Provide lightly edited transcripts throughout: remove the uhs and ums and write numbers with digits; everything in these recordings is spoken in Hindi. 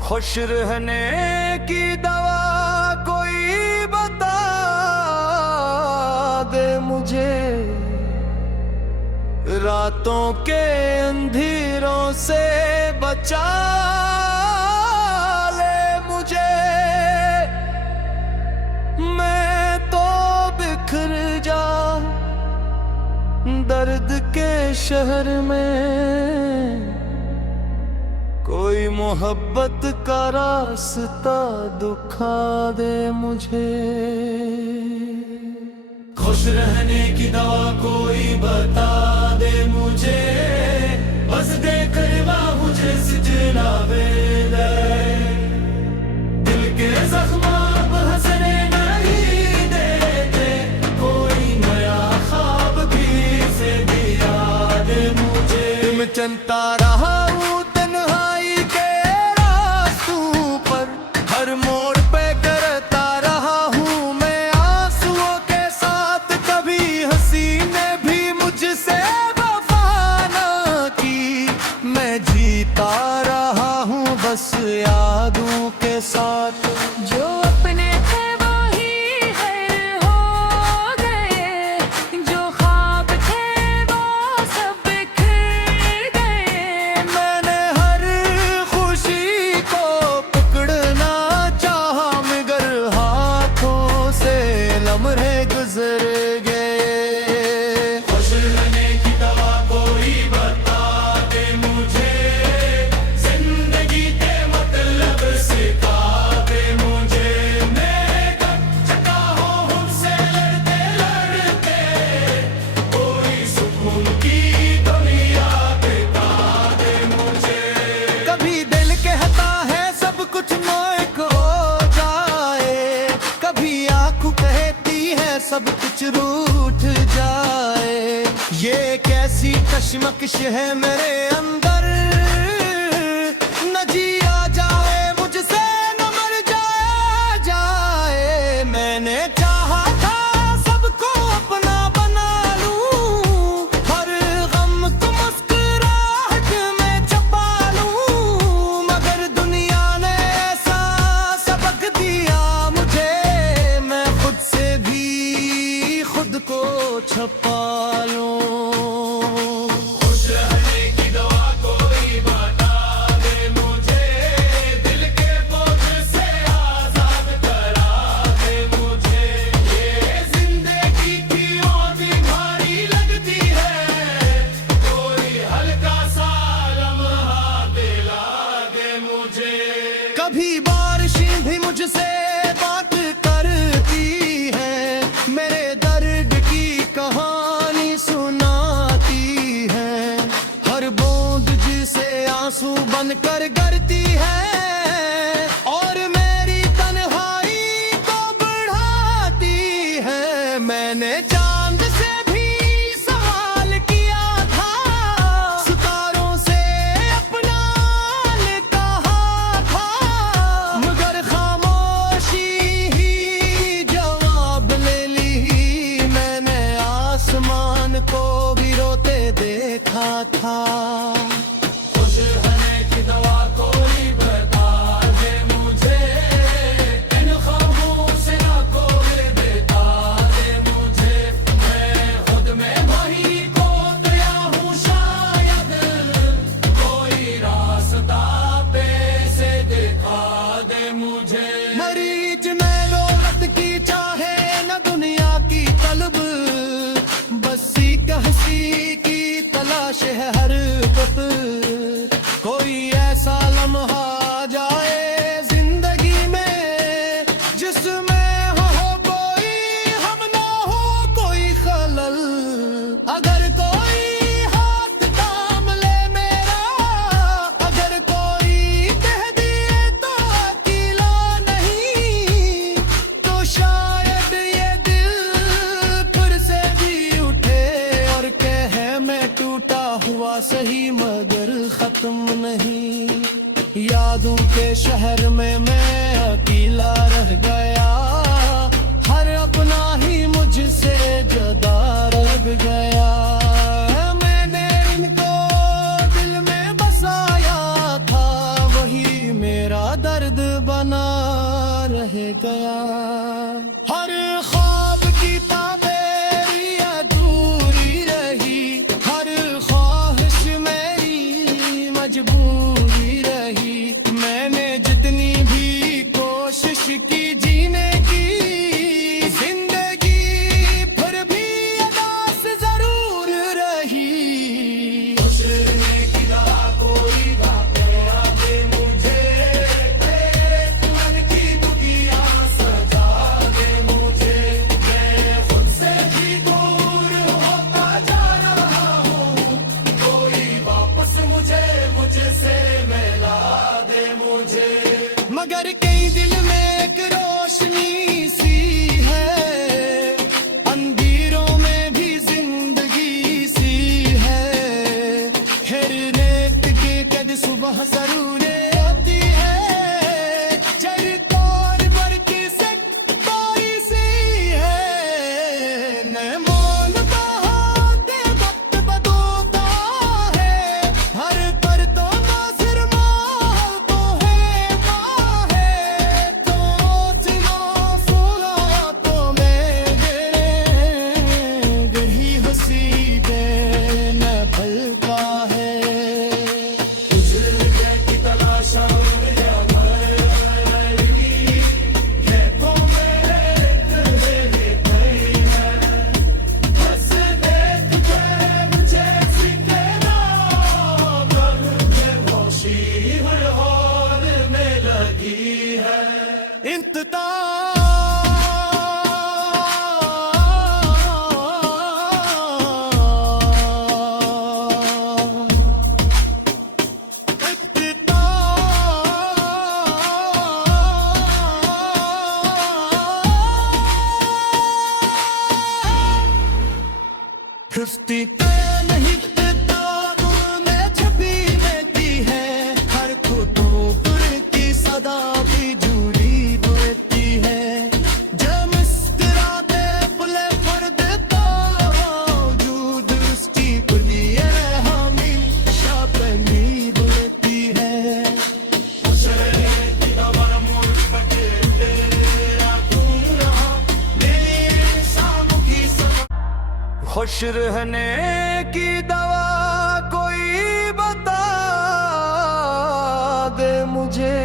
खुश रहने की दवा कोई बता दे मुझे, रातों के अंधेरों से बचा ले मुझे। मैं तो बिखर जा दर्द के शहर में, कोई मोहब्बत का रास्ता दिखा दे मुझे। खुश रहने की दवा कोई बता दे मुझे, बस देख मुझे सिजना दे। दिल के जख्म अब हंसने नहीं देते, कोई नया ख्वाब भी से दिया दे मुझे। मैं चलता रहा हूँ तन्हाई के रास्तों पर, हर मोड़ पे करता रहा हूँ मैं आंसुओं के साथ। कभी हंसी ने भी मुझसे वफा न की, मैं जीता रहा हूँ बस यादों के साथ। जो अपने थे वही है हो गए, जो ख्वाब थे वो सब बिखर गए। मैंने हर खुशी को पकड़ना चाहा, मगर हाथों से लम्हे गुजर गए। खुश रहने की दवा कोई बता दे मुझे, जिंदगी के मतलब सिखा दे मुझे। मैं कब चुका हूँ उनसे लड़ते लड़ते, कोई सुकून की दुनिया दिखा दे मुझे। कभी दिल कहता है सब कुछ नोक हो जाए, कभी आँख कहती है सब कुछ रूठ जाए। ये कैसी कश्मकश है मेरे अंदर, न जिया जाए मुझसे न मर जाया जाए। मैंने चाहा था सबको अपना बना लूं, हर गम को मुस्कुराहट में छुपा लूं, मगर दुनिया ने ऐसा सबक दिया मुझे, मैं खुद से भी खुद को छुपा लूं। खुश रहने की दवा कोई बता दे मुझे, दिल के बोझ से आजाद करा दे मुझे। ये जिंदगी की और भारी लगती है, कोई हल्का सा लम्हा दिला दे मुझे। कभी बारिशें भी मुझसे बात करती है, मेरे दर्द की कहानी सुनाती है। हर बूंद जिसे आंसू बनकर गिरती है, और मेरी तन्हाई को बढ़ाती है। मैंने चांद से भी सवाल किया था, सितारों से अपना हाल कहा था, मगर खामोशी ही जवाब ले ली। मैंने आसमान को भी रोते देखा था। खुश रहने की दवा कोई बता दे मुझे, इन ख्वाबों से ना कोई देता दे मुझे। मैं खुद में वही खो गया हूँ शायद, कोई रास्ता पे से दिखा दे मुझे। मरीज ने रोहत की चाहे न दुनिया की तलब, बस हंसी की तलाश है हर वक्त। कोई ऐसा लम्हा आ जाए जिंदगी में, जिसमें हो कोई हम ना हो कोई खलल। अगर कोई हाथ थाम ले मेरा, अगर कोई कह दिए तो अकेला नहीं, तो शायद ये दिल फिर से भी उठे और कहे मैं टूटा हुआ सही मगर खत्म नहीं। यादों के शहर में मैं अकेला रह गया, हर अपना ही मुझसे जुदा रह गया। मैंने इनको दिल में बसाया था, वही मेरा रह गया। हर ख्वाब की ताबेरी अधूरी रही, हर ख्वाहिश मेरी मजबूरी रही। मैंने जितनी भी कोशिश की जीने की, जिंदगी फिर भी अदास जरूर रही। खुश रहने की दवा कोई बातें आते मुझे, एक मन की दुनिया सजा दे मुझे। मैं खुद से भी दूर होता जा रहा हूँ, कोई वापस मुझसे मिला दे मुझे। मगर कई दिल में एक रोशनी सी है, अंधेरों में भी जिंदगी सी है। हर रेत के कद सुबह जरूरे आती है, जर तौर पर किसे कोई सी है। मैं मानता हूँ कि वक्त बदलता है, हर पर तो नासिर माल तो है तो सुना सुना तो मैं गढ़ी हंसी के न भलता है। गुजर की तलाशा खुश्ती नहीं में छपी रहती है, हर खुतूपुर की सदा भी जुड़ी रहती है। जब मुस्कुराते फुले फर देता वजूद उसकी कुलिये हमेशा बनी रहती है। खुश रहने की दवा कोई बता दे मुझे,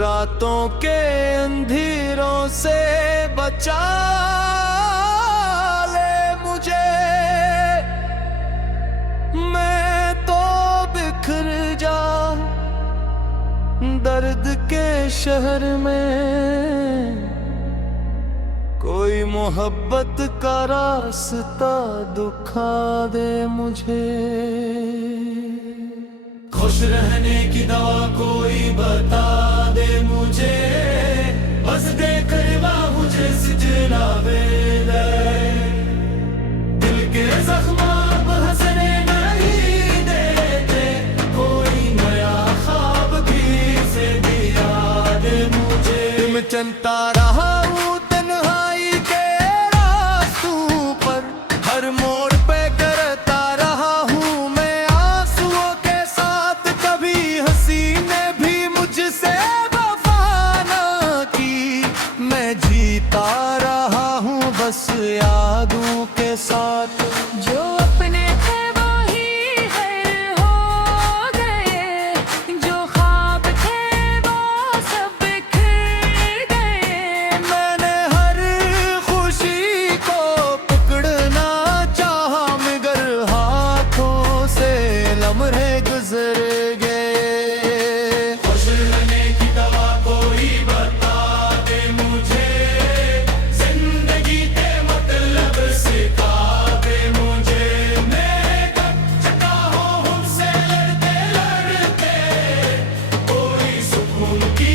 रातों के अंधेरों से बचा ले मुझे। मैं तो बिखर जा दर्द के शहर में, कोई मोहब्बत का रास्ता दिखा दे मुझे। खुश रहने की दवा कोई बता दे मुझे, बस देकर मुझे सिजलावे ले। दिल के जख्म अब हंसने नहीं देते, कोई नया ख्वाब भी से दिया दे मुझे। तुम चलता रहा हूँ तन्हाई के रास्तों पर, हर मोड़ पे करता रहा हूँ मैं आंसुओं के साथ। कभी हंसी ने भी मुझसे वफा ना की, मैं जीता रहा हूँ बस यादों के साथ। जो अपने थे वही गैर हो गए, जो ख्वाब थे वो सब बिखर गए। मैंने हर खुशी को पकड़ना चाहा, मगर हाथों से लम्हे गुजर गए। खुश रहने की दवा कोई बता दे मुझे, जिंदगी के मतलब सिखा दे मुझे। मैं कब चुका हूँ उनसे लड़ते लड़ते, कोई सुकून की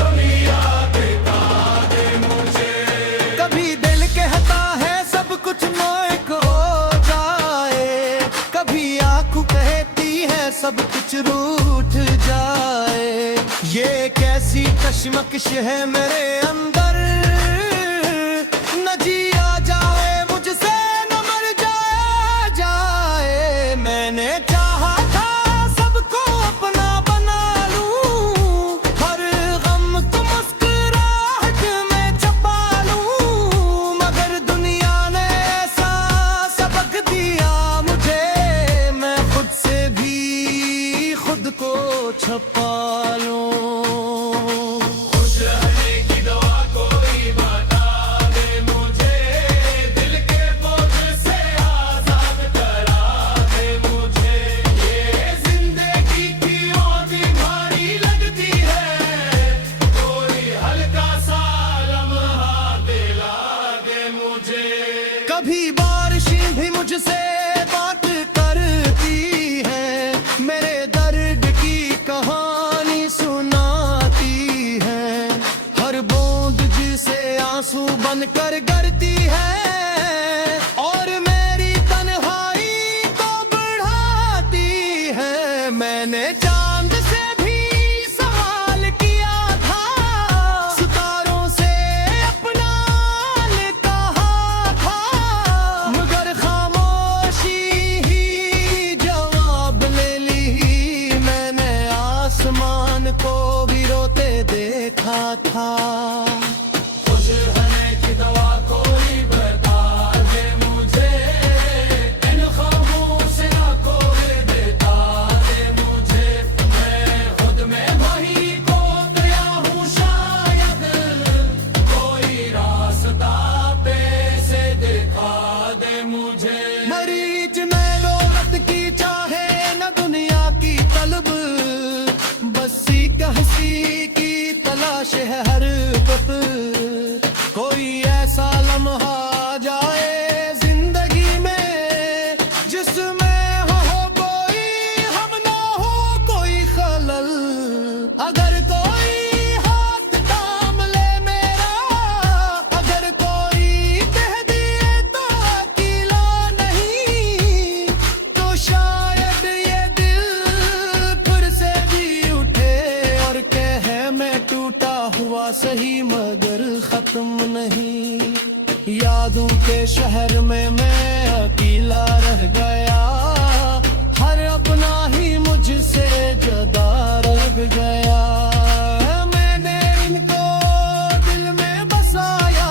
दुनिया दिखा दे मुझे। कभी दिल कहता है सब कुछ मोहक हो जाए, कभी आंखों कहती है सब कुछ रूठ जाए। ये कैसी कश्मकश है मेरे अंदर, न जिया जाए मुझसे न मर जाए। मैंने चाहा था सबको अपना बना लूं, हर गम छपा लो। खुश रहने की दवा कोई बता दे मुझे, दिल के बोझ से आजाद करा दे मुझे। ये जिंदगी की औंधी भारी लगती है, कोई हल्का सा लम्हा दिला दे मुझे। कभी बारिशें भी मुझसे बात करती है, मेरे दर्द की कहानी सुनाती है। हर बूंद जिसे आंसू बनकर गिरती है, और मेरी तन्हाई को बढ़ाती है। मैंने चांद से भी सवाल किया था, सितारों से अपना कहा था, मगर खामोशी ही जवाब ले ली। मैंने आसमान को भी रोते देखा था। खुश रहने की दवा कोई बता दे मुझे, इन ख्वाबों से ना कोई देता दे मुझे। मैं खुद में वही खो गया हूँ शायद, कोई रास्ता पे से दिखा दे मुझे। मरीज में दौलत की चाहे न दुनिया की तलब, बसी कहसी की तलाश है हर पत। कोई ऐसा लम्हा जाए जिंदगी में, जिसमें हो कोई हम ना हो कोई खलल। अगर कोई हाथ थाम ले मेरा, अगर कोई कह दिए तो अकेला नहीं, तो शायद ये दिल फिर से जी उठे और कहे मैं टूटा हुआ सही मगर खत्म नहीं। यादों के शहर में मैं अकेला रह गया, हर अपना ही मुझसे जुदा रह गया। मैंने इनको दिल में बसाया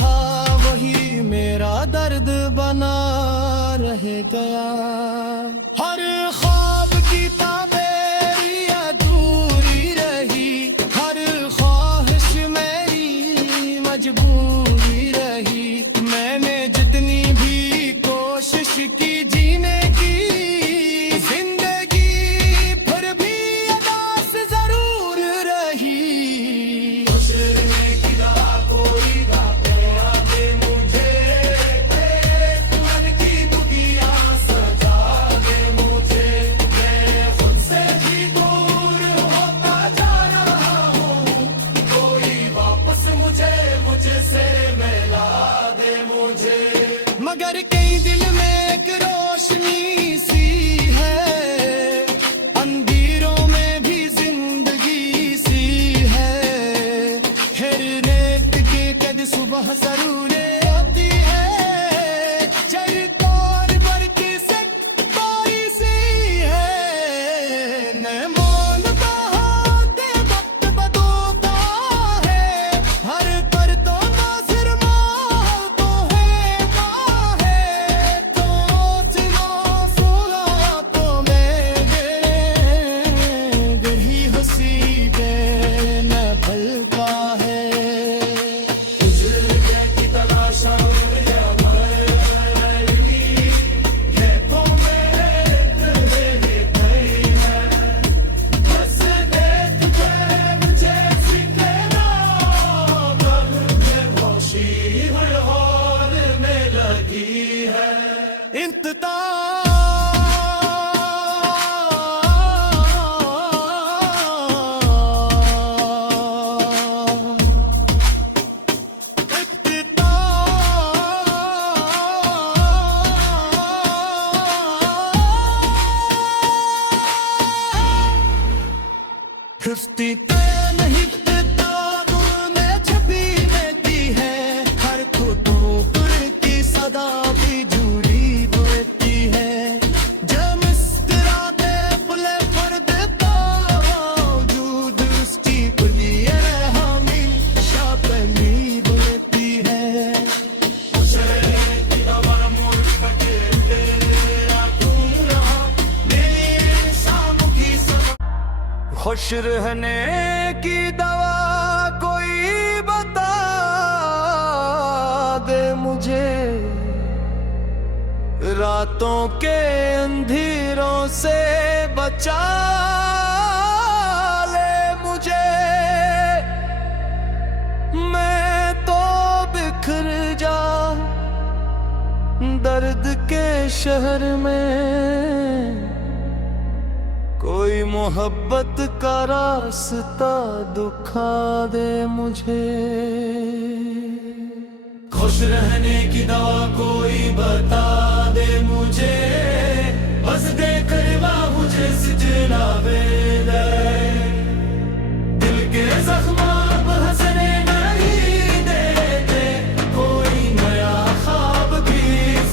था, वही मेरा दर्द बना रह गया। हर ख्वाब की ताबेरी अधूरी रही, हर ख्वाहिश मेरी मजबूरी रही। मैंने जितनी भी कोशिश की जीने की, जिंदगी फिर भी अदास जरूर रही। खुश रहने की दवा कोई बता दे मुझे, एक मन की दुनिया सजा दे मुझे। मैं खुद से भी दूर होता जा रहा हूँ, कोई वापस मुझे मुझसे मिला दे मुझे। मगर कई दिल में एक रोशनी सी है, अंधेरों में भी जिंदगी सी है। फिर रेत के कद सुबह जरूरे आती है, चरकोर पर की सट कोई सी है। न मोलता होते वक्त बदलता है, हर पर तो नासिर माँ तो है तो चलो सोला तो मैं गही हसी पे न भलता है। गुजर की तलाशा खुश्ती नहीं ताबूर में छपी रहती है, हर खुदों पर की सदा भी जुड़ी रहती है। जब मुस्कुराते फुले पर्दे तो वजूद उसकी खुली हमें शापनी रहती है। खुश रहने की दवा कोई बता दे मुझे, रातों के अंधेरों से बचा ले मुझे। मैं तो बिखर जा दर्द के शहर में, कोई मोहब्बत का रास्ता दिखा दे मुझे। खुश रहने की दवा कोई बता दे मुझे, बस देकर वहाँ मुझे सिजलावे दे। दिल के जख्म अब हंसने नहीं देते, कोई नया ख्वाब भी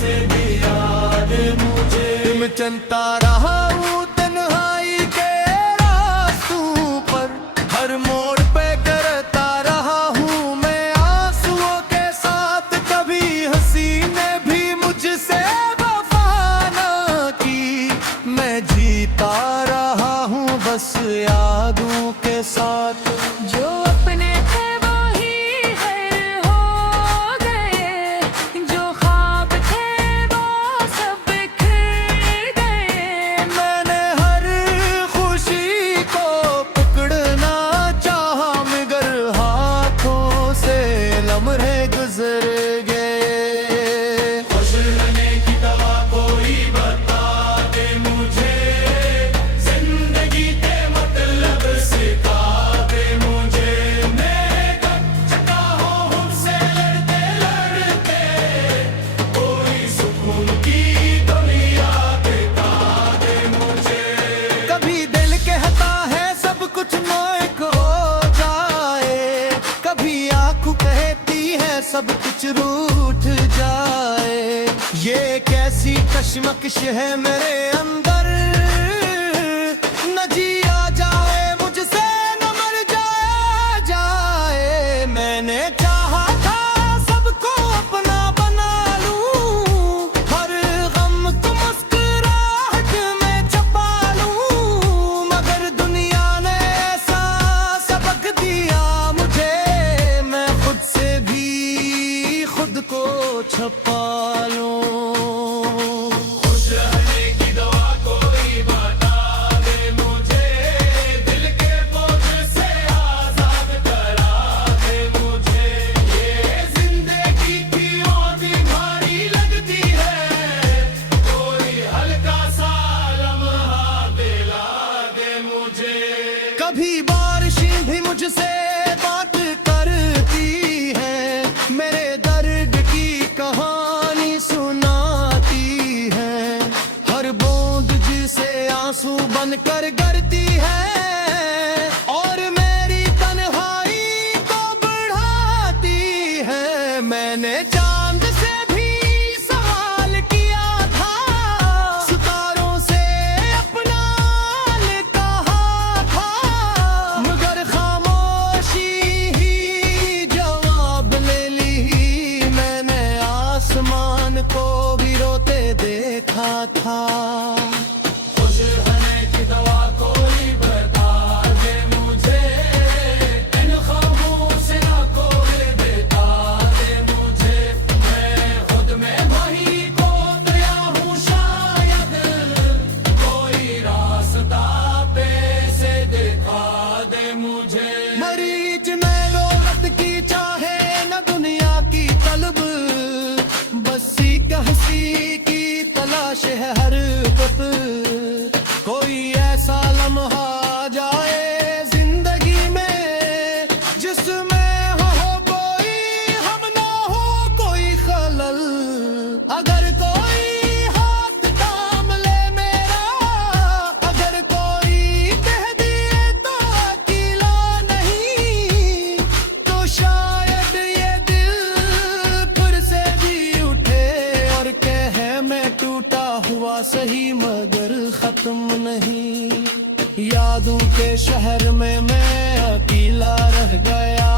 से दिया दे मुझे। मैं चलता रहा हूँ तन्हाई के रास्तों पर, हर मोड़ पे करता रहा हूँ मैं आंसुओं के साथ। कभी हंसी ने भी मुझसे वफा न की, मैं जीता रहा हूँ बस यादों के साथ। जो अपने थे वही है हो गए, जो ख्वाब थे वो सब बिखर गए। मैंने हर खुशी को पकड़ना चाहा, मगर हाथों से लम्हे गुजर गए। खुश रहने की दवा कोई बता दे मुझे, जिंदगी के मतलब सिखा दे मुझे। मैं कब चुका हूँ हमसे लड़ते लड़ते, कोई सुकून की दुनिया दिखा दे मुझे। कभी दिल कहता है सब कुछ नोक हो जाए, कभी आंख कहती है सब कुछ रूठ जाए। ये कैसी कश्मकश है मेरे अंदर, न जिया जाए मुझसे न मर जाया जाए। मैंने चाहा था सबको अपना बना लूं, हर गम को मुस्कुराहट में छुपा लूं, मगर दुनिया ने ऐसा सबक दिया मुझे, मैं खुद से भी खुद को छुपा लूं। खुश रहने की दवा कोई बता दे मुझे, दिल के बोझ से आजाद करा दे मुझे। ये जिंदगी की औंधी भारी लगती है, कोई हल्का सा लम्हा दिला दे मुझे। कभी बारिशें भी मुझसे बात करती है, मेरे दर्द की कहानी सुनाती है। हर बूंद जिसे आंसू बनकर गिरती है, और मेरी तन्हाई को बढ़ाती है। मैंने चांद से भी सवाल किया था, सितारों से अपना हाल कहा था, मगर खामोशी ही जवाब ले ली। मैंने आसमान को भी रोते देखा था। खुश रहने की दवा कोई बता दे मुझे, इन ख्वाबों से ना कोई बता दे मुझे। मैं खुद में वही खो गया हूँ शायद, कोई रास्ता पे से दिखा दे मुझे। मरीज में लोगत की चाहे न दुनिया की तलब, बसी कहसी की तलाश है हर वक्त। कोई ऐसा लम्हा आ जाए जिंदगी में, जिसमें हो कोई हम ना हो कोई खलल। अगर कोई हाथ थाम ले मेरा, अगर कोई कह दिए तो अकेला नहीं, तो शायद ये दिल फिर से जी उठे और कहे मैं टूटा हुआ सही मगर खत्म नहीं। यादों के शहर में मैं अकेला रह गया,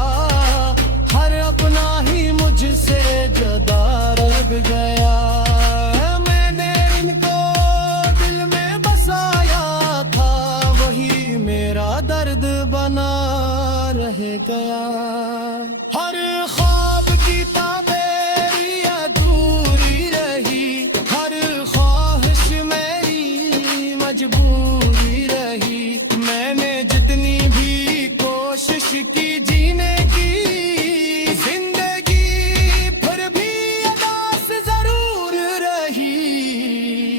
हर अपना ही मुझसे जुदा रह गया। मैंने इनको दिल में बसाया था, वही मेरा दर्द बना रह गया। हर ख्वाब की ताबीर अधूरी रही, हर ख्वाहिश मेरी मजबूरी रही। मैंने जितनी भी कोशिश की जीने की, जिंदगी फिर भी अदास जरूर रही।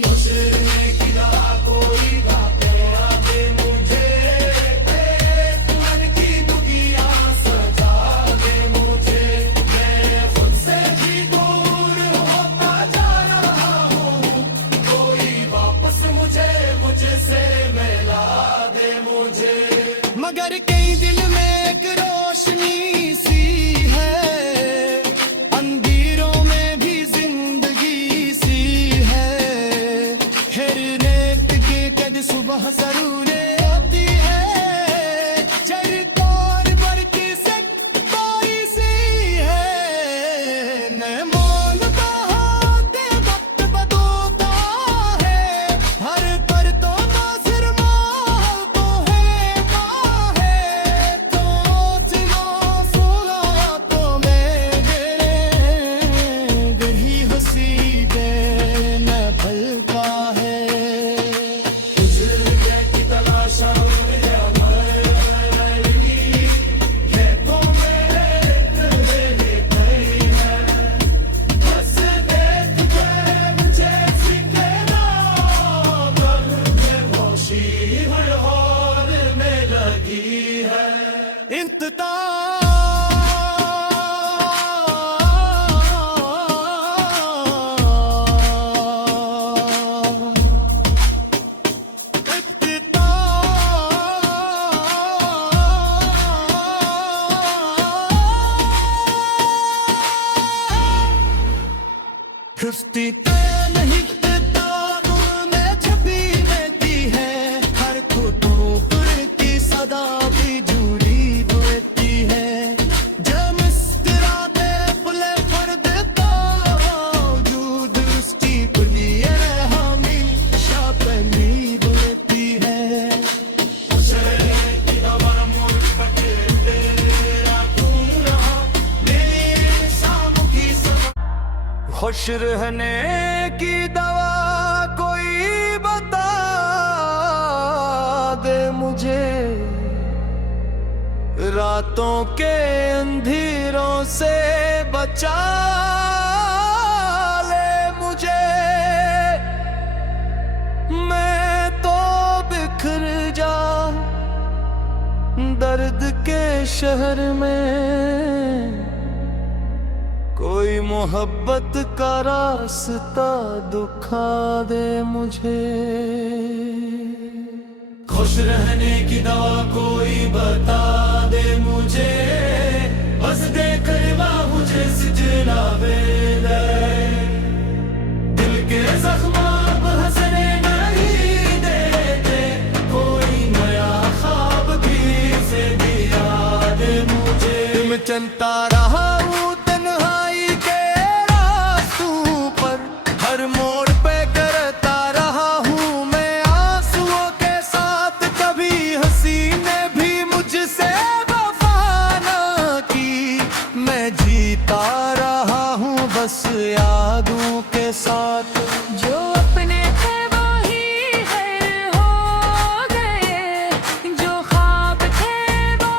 खुश रहने की दवा कोई बातें दे मुझे, एक मन की दुनिया सजा दे मुझे। मैं खुद से भी दूर होता जा रहा हूँ, कोई वापस मुझे मुझसे मिला दे मुझे। मगर कई दिल में एक रोशनी सी है, अंधेरों में भी जिंदगी सी है। हर रेत की कद सुबह जरूर आती है, चरतोर पर की कोई सी है। मैं मानता हूँ कि वक्त बदलता है, हर पर तो नासिर माहौल तो है तो चलो सुना तो मैं गिर ही हंसी बे न भलता है। गुजर की तलाशा खुश्ती नहीं किताबों में छपी रहती है, हर खुतूब की सदा भी जुड़ी रहती है। जब मुस्कुराते फुले पर्द बावजूद उसकी खुली हमेशा पहनी रहती है। खुश रहने की दवा कोई बता दे मुझे, रातों के अंधेरों से बचा ले मुझे। मैं तो बिखर जा दर्द के शहर में, कोई मोहब्बत का रास्ता दिखा दे मुझे। खुश रहने की दवा कोई बता दे मुझे, बस देकर मुझे सिजलावे दे। दिल के जख्म अब हंसने नहीं देते, कोई नया ख्वाब भी से दिया दे मुझे। तुम चलता रहा हूँ तन्हाई के रास्तों पर, हर मोड़ पे करता रहा हूँ मैं आंसुओं के साथ। कभी हंसी ने भी मुझसे वफा न की, मैं जीता रहा हूँ बस यादों के साथ। जो अपने थे वही है हो गए, जो ख्वाब थे वो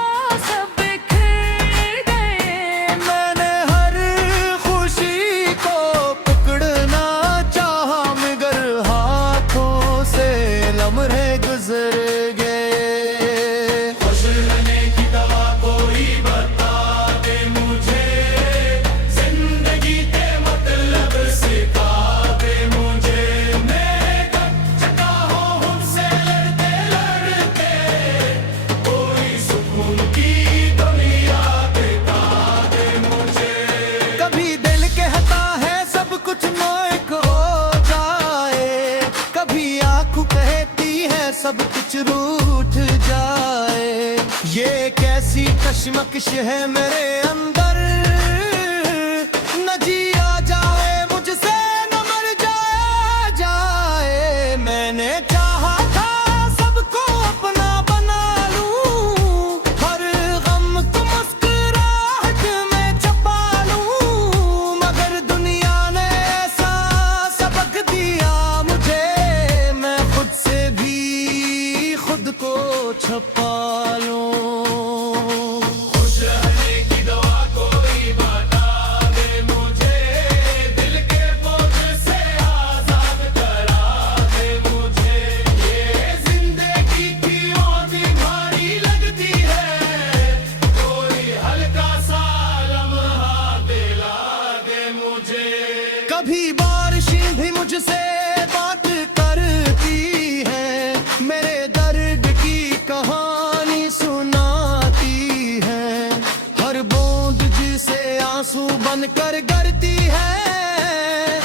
सब बिखर गए। मैंने हर खुशी को पकड़ना चाहा, मगर हाथों से लम्हे गुजर गए। खुश रहने की दवा कोई बता दे मुझे, जिंदगी के मतलब सिखा दे मुझे। मैं कब चुका हूँ उनसे लड़ते लड़ते, कोई सुकून की दुनिया दिखा दे मुझे। कभी दिल कहता है सब कुछ मोहक हो जाए, कभी आँख कहती है सब कुछ रूठ जाए। ये कैसी कश्मकश है मेरे अंदर, न जिया जाए मुझसे न मर जाए। मैंने चाहा था सबको अपना बना लूं, आंसू बनकर गिरती है